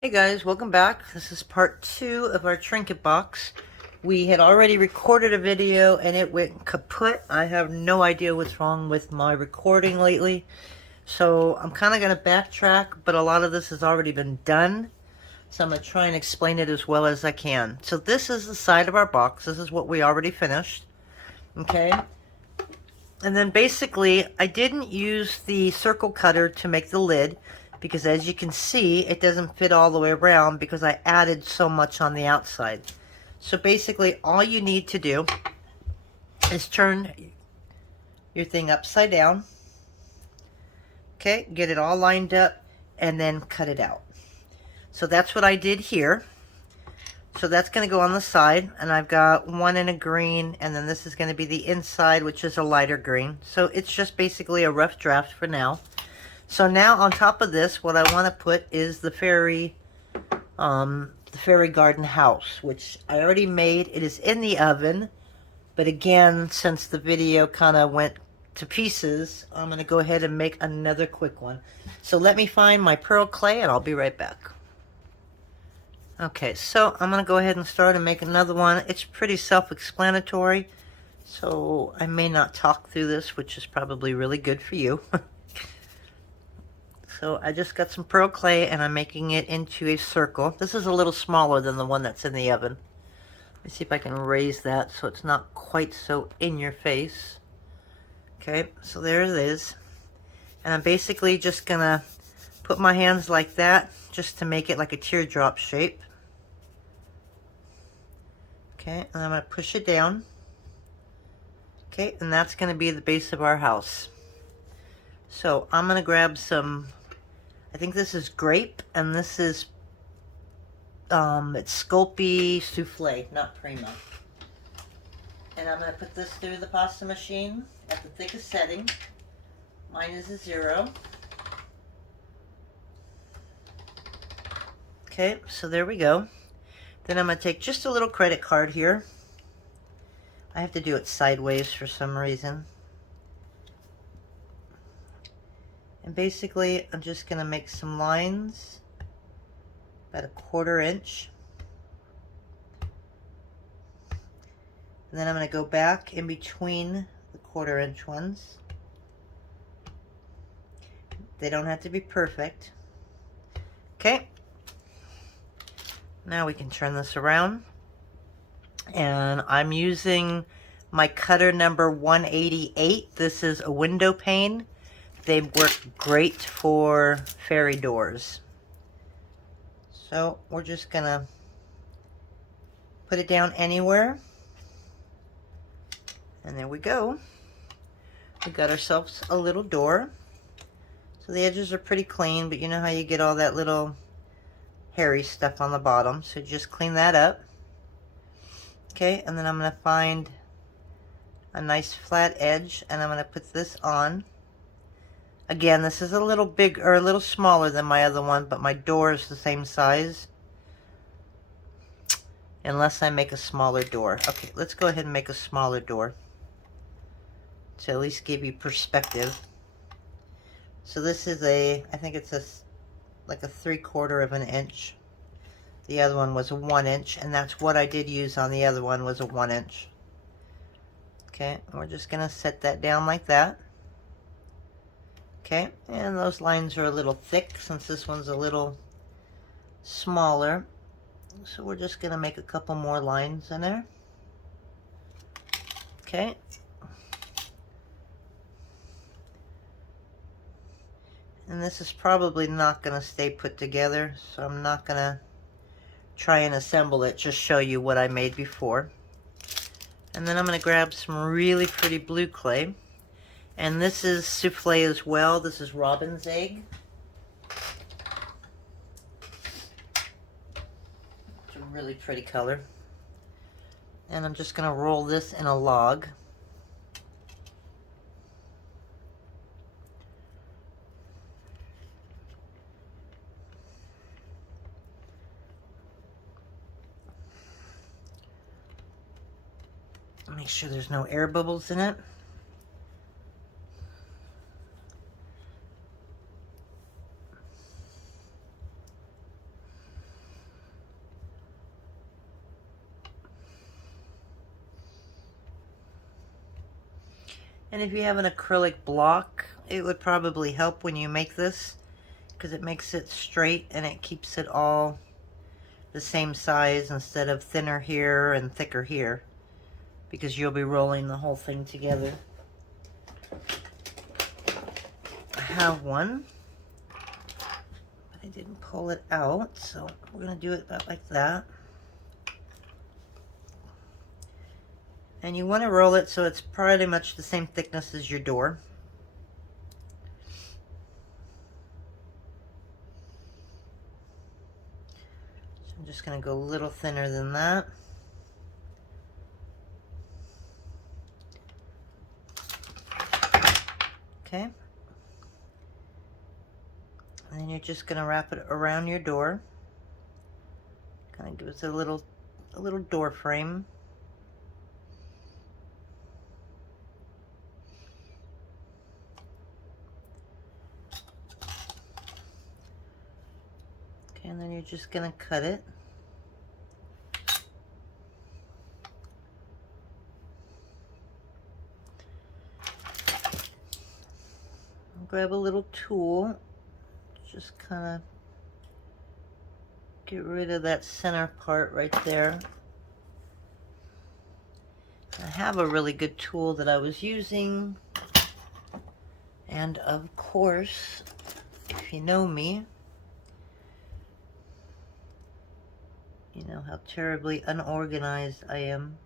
Hey guys, welcome back. This is part 2 of our Trinket box. We had already recorded a video and it went kaput. I have no idea what's wrong with my recording lately. So I'm kind of going to backtrack, but a lot of this has already been done. So I'm going to try and explain it as well as I can. So this is the side of our box. This is what we already finished. Okay. And then basically, I didn't use the circle cutter to make the lid because as you can see, it doesn't fit all the way around because I added so much on the outside. So basically, all you need to do is turn your thing upside down. Okay, get it all lined up and then cut it out. So that's what I did here. So that's going to go on the side, and I've got one in a green, and then this is going to be the inside, which is a lighter green. So it's just basically a rough draft for now. So now on top of this, what I want to put is the fairy garden house, which I already made. It is in the oven, but again, since the video kind of went to pieces, I'm going to go ahead and make another quick one. So let me find my pearl clay, and I'll be right back. Okay, so I'm going to go ahead and start and make another one. It's pretty self-explanatory, so I may not talk through this, which is probably really good for you. So I just got some pearl clay and I'm making it into a circle. This is a little smaller than the one that's in the oven. Let me see if I can raise that so it's not quite so in your face. Okay, so there it is. And I'm basically just gonna put my hands like that just to make it like a teardrop shape. Okay, and I'm going to push it down. Okay, and that's going to be the base of our house. So I'm going to grab some, I think this is grape, and this is, it's Sculpey Souffle, not Primo. And I'm going to put this through the pasta machine at the thickest setting. Mine is a 0. Okay, so there we go. Then I'm going to take just a little credit card here. I have to do it sideways for some reason. And basically, I'm just going to make some lines, about a 1/4 inch. And then I'm going to go back in between the 1/4 inch ones. They don't have to be perfect. Okay. Now we can turn this around. And I'm using my cutter number 188. This is a window pane. They work great for fairy doors. So we're just gonna put it down anywhere. And there we go. We got ourselves a little door. So the edges are pretty clean, but you know how you get all that little hairy stuff on the bottom. So just clean that up. Okay, and then I'm gonna find a nice flat edge and I'm gonna put this on. Again, this is a little big or a little smaller than my other one, but my door is the same size. Unless I make a smaller door. Okay, let's go ahead and make a smaller door to at least give you perspective. So this is a, I think it's like a 3/4 of an inch. The other one was a 1 inch, and that's what I did use on the other one, was a 1 inch. Okay, we're just gonna set that down like that. Okay, and those lines are a little thick since this one's a little smaller. So we're just gonna make a couple more lines in there. Okay. And this is probably not gonna stay put together, so I'm not gonna try and assemble it, just show you what I made before. And then I'm gonna grab some really pretty blue clay. And this is souffle as well. This is robin's egg. It's a really pretty color. And I'm just gonna roll this in a log. Make sure there's no air bubbles in it. And if you have an acrylic block, it would probably help when you make this, because it makes it straight and it keeps it all the same size instead of thinner here and thicker here, because you'll be rolling the whole thing together. I have one, but I didn't pull it out, so we're going to do it about like that. And you want to roll it so it's pretty much the same thickness as your door. So I'm just going to go a little thinner than that. Okay. And then you're just going to wrap it around your door. Kind of gives it a little door frame. Okay, and then you're just going to cut it. Grab a little tool, just kind of get rid of that center part right there. I have a really good tool that I was using, and of course, if you know me, you know how terribly unorganized I am.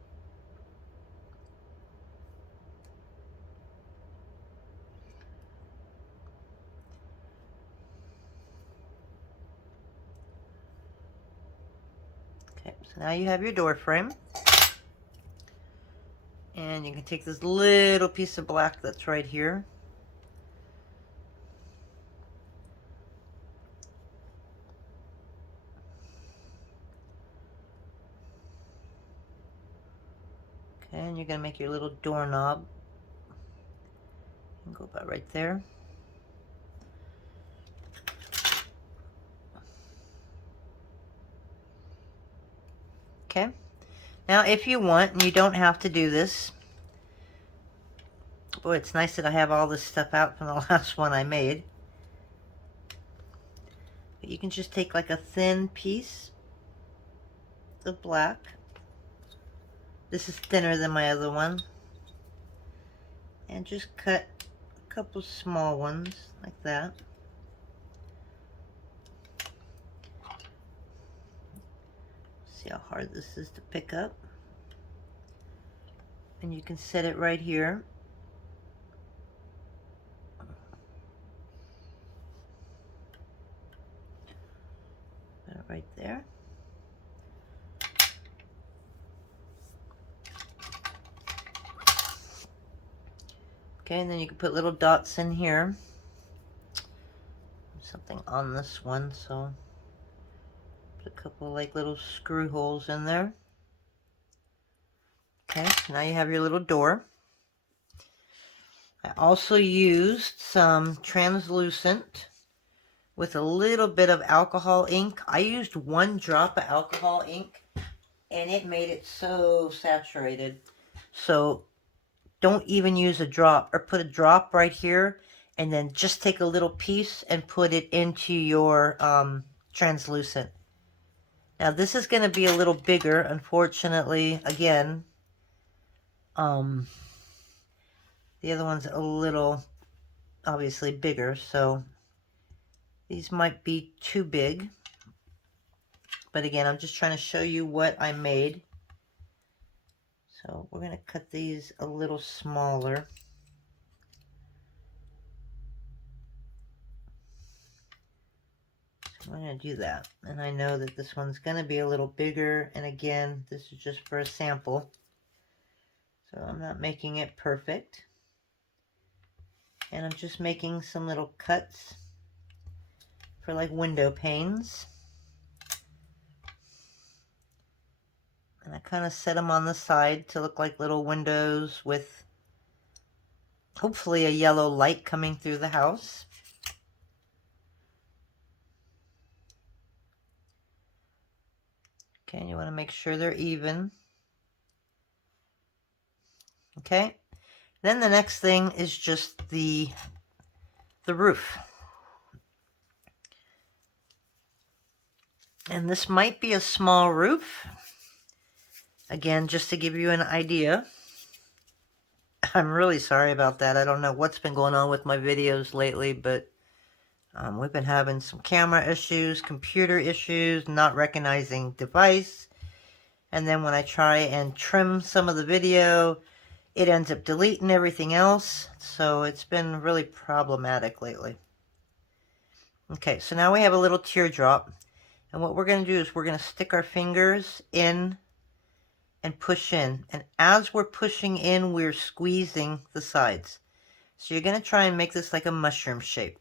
Okay, so now you have your door frame. And you can take this little piece of black that's right here. Okay, and you're going to make your little doorknob. And go about right there. Okay. Now, if you want, and you don't have to do this. Boy, it's nice that I have all this stuff out from the last one I made. But you can just take like a thin piece of black. This is thinner than my other one. And just cut a couple small ones like that. See how hard this is to pick up. And you can set it right here. Put it right there. Okay, and then you can put little dots in here. Something on this one, so put a couple like little screw holes in there. Okay, so now you have your little door. I also used some translucent with a little bit of alcohol ink. I used 1 drop of alcohol ink and it made it so saturated. So don't even use a drop, or put a drop right here and then just take a little piece and put it into your translucent. Now this is going to be a little bigger, unfortunately. Again, the other one's a little obviously bigger, so these might be too big. But again, I'm just trying to show you what I made. So we're going to cut these a little smaller. So I'm going to do that. And I know that this one's going to be a little bigger. And again, this is just for a sample. So I'm not making it perfect. And I'm just making some little cuts for like window panes. And I kind of set them on the side to look like little windows with hopefully a yellow light coming through the house. Okay, you want to make sure they're even. Okay, Then the next thing is just the roof. And this might be a small roof. Again, just to give you an idea. I'm really sorry about that. I don't know what's been going on with my videos lately, but we've been having some camera issues, computer issues, not recognizing device. And then when I try and trim some of the video, it ends up deleting everything else. So it's been really problematic lately. Okay, so now we have a little teardrop. And what we're going to do is we're going to stick our fingers in and push in. And as we're pushing in, we're squeezing the sides. So you're going to try and make this like a mushroom shape.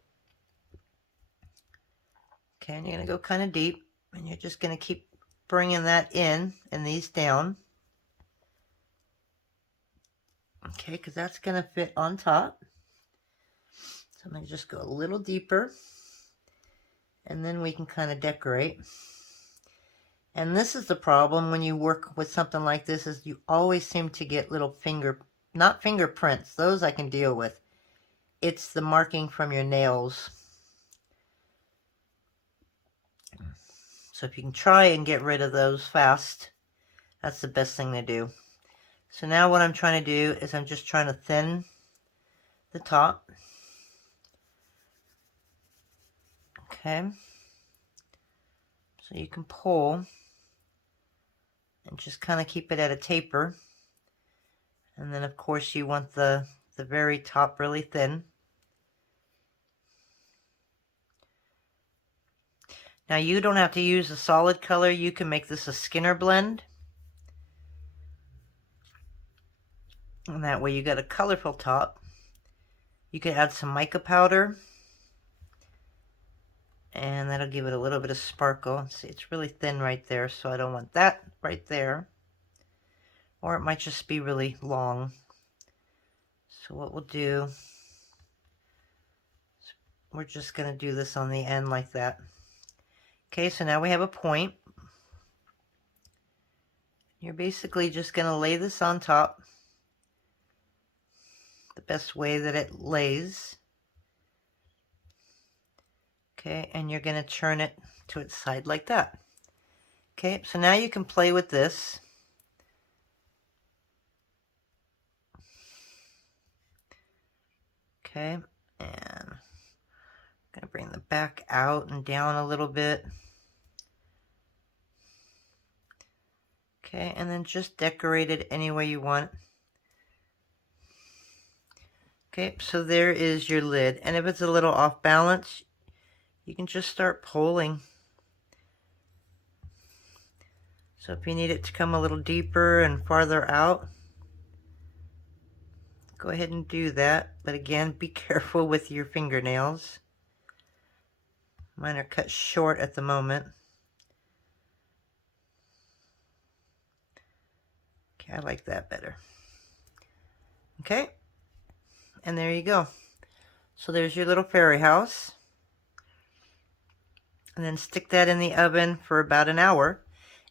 Okay, and you're going to go kind of deep. And you're just going to keep bringing that in and these down. Okay, because that's going to fit on top. So I'm going to just go a little deeper. And then we can kind of decorate. And this is the problem when you work with something like this, is you always seem to get little not fingerprints. Those I can deal with. It's the marking from your nails. So if you can try and get rid of those fast, that's the best thing to do. So now what I'm trying to do is I'm just trying to thin the top. Okay. So you can pull and just kind of keep it at a taper. And then of course you want the very top really thin. Now you don't have to use a solid color. You can make this a Skinner blend. And that way you got a colorful top. You could add some mica powder. And that'll give it a little bit of sparkle. See, it's really thin right there, so I don't want that right there. Or it might just be really long. So what we'll do, we're just going to do this on the end like that. Okay, so now we have a point. You're basically just going to lay this on top the best way that it lays. Okay, and you're going to turn it to its side like that. Okay, so now you can play with this. Okay, and I'm going to bring the back out and down a little bit. Okay, and then just decorate it any way you want. Okay, so there is your lid. And if it's a little off balance, you can just start pulling. So if you need it to come a little deeper and farther out, go ahead and do that. But again, be careful with your fingernails. Mine are cut short at the moment. Okay, I like that better. Okay, and there you go. So there's your little fairy house. And then stick that in the oven for about an hour.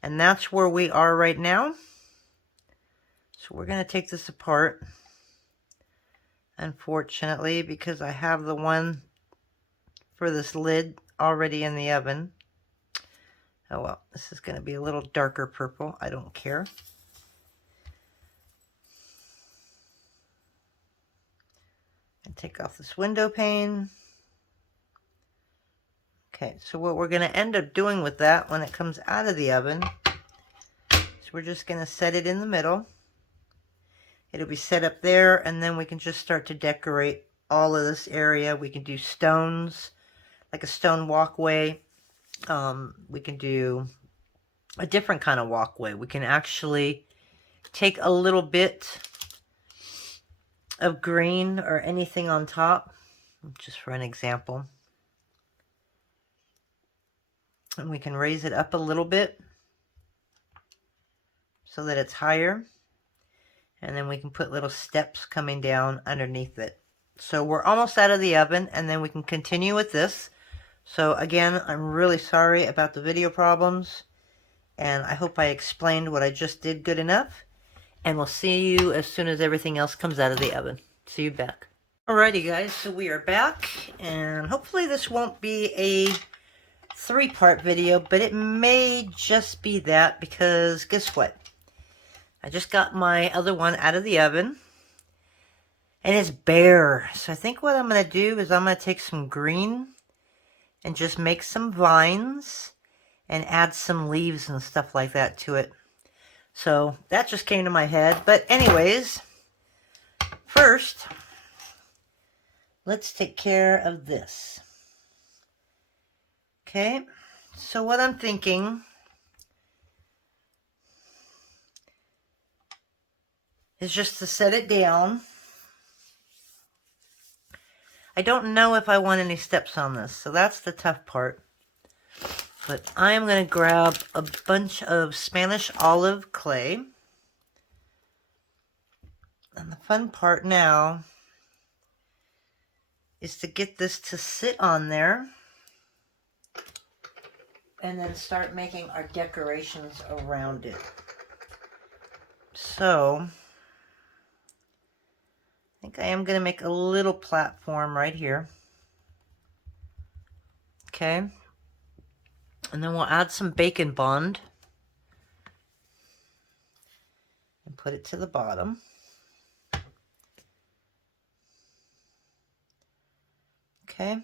And that's where we are right now. So we're going to take this apart. Unfortunately, because I have the one for this lid already in the oven. Oh well, this is going to be a little darker purple. I don't care. And take off this window pane. Okay, so what we're going to end up doing with that when it comes out of the oven is we're just going to set it in the middle. It'll be set up there, and then we can just start to decorate all of this area. We can do stones, like a stone walkway. We can do a different kind of walkway. We can actually take a little bit of green or anything on top, just for an example. And we can raise it up a little bit so that it's higher. And then we can put little steps coming down underneath it. So we're almost out of the oven, and then we can continue with this. So again, I'm really sorry about the video problems, and I hope I explained what I just did good enough. And we'll see you as soon as everything else comes out of the oven. See you back. Alrighty guys, so we are back, and hopefully this won't be a 3-part video, but it may just be that, because guess what? I just got my other one out of the oven, and it's bare. So I think what I'm going to do is I'm going to take some green and just make some vines and add some leaves and stuff like that to it. So that just came to my head. But anyways, first, let's take care of this. Okay, so what I'm thinking is just to set it down. I don't know if I want any steps on this, so that's the tough part. But I am going to grab a bunch of Spanish olive clay. And the fun part now is to get this to sit on there and then start making our decorations around it. So I think I am going to make a little platform right here. Okay. And then we'll add some bacon bond and put it to the bottom. Okay.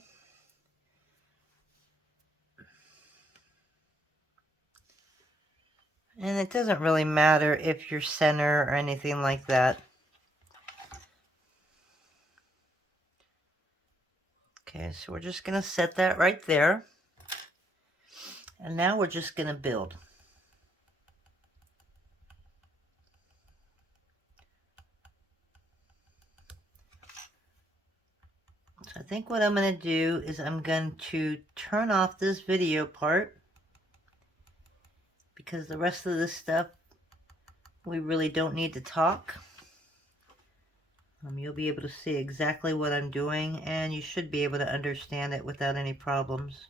And it doesn't really matter if you're center or anything like that. Okay, so we're just going to set that right there. And now we're just going to build. So I think what I'm going to do is I'm going to turn off this video part, because the rest of this stuff we really don't need to talk. You'll be able to see exactly what I'm doing, and you should be able to understand it without any problems.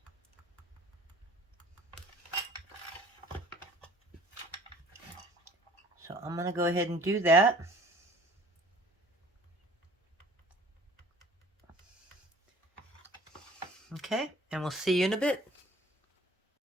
So I'm going to go ahead and do that. Okay, and we'll see you in a bit.